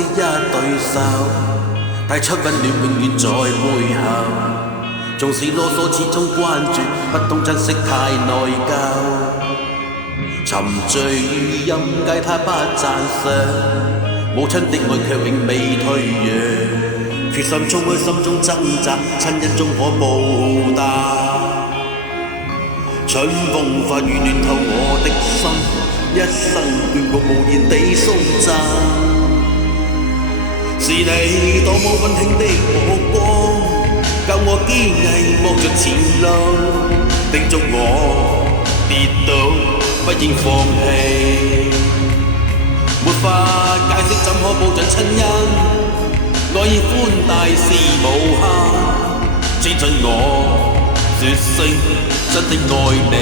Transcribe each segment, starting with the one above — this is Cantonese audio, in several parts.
的一對手，帶出溫暖永遠在背後。縱使囉嗦始終關注，不懂珍惜太內疚。沉醉於音階，他不讚賞。母親的愛卻永未退讓，決心衝開心中掙扎，親恩終可報答。春風化雨暖透我的心，一生眷顧無言地頌讚。是你多麼溫馨的目光，教我堅毅望着前路，叮囑我跌倒不應放棄。沒法解釋怎可報盡親恩，愛意寬大是無限，只准我說聲真的愛你。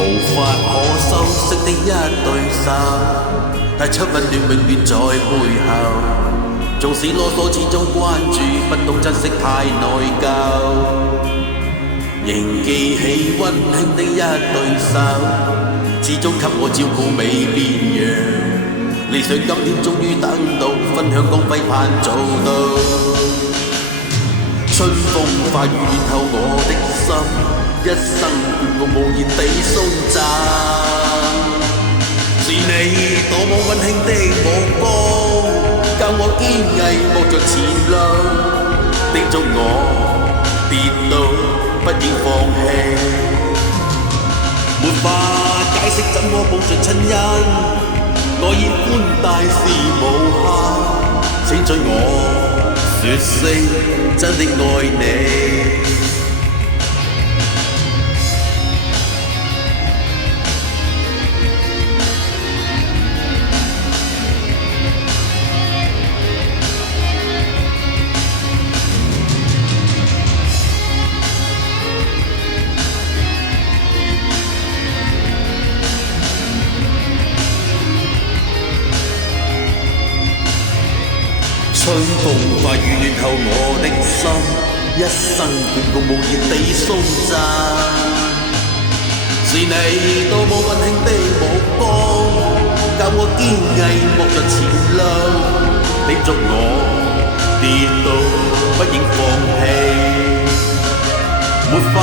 無法可修飾的一對手，帶出溫暖永遠在背後。縱使囉嗦始終關注，不懂珍惜太內疚。仍記起溫馨的一對手，始終給我照顧未變樣。理想今天終於等到，分享光輝盼做到。春風化雨暖透我的心，一生眷顧無言地頌讚。是你多麼溫馨的目光，教我堅毅望着前路，叮囑我跌倒不應放棄。沒法解釋怎可報盡親恩，愛意寬大是無限，請准我說聲真的愛你。春風化雨暖透我的心，一生眷顧無言地頌讚。是你多麼溫馨的目光，教我堅毅望着前路，叮囑我跌倒不應放棄。沒法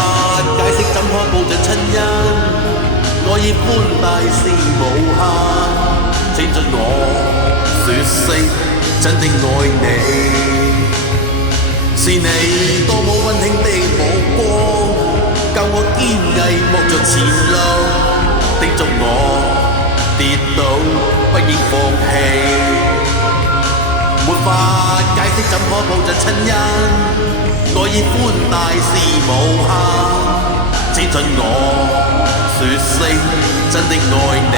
解釋怎可報盡親恩，愛意寬大是無限，請准我說聲真的愛你。是你多麼溫馨的目光，教我堅毅望着前路，叮囑我跌倒不應放棄。沒法解釋怎可報盡親恩，愛意寬大是無限，請准我說聲真的愛你。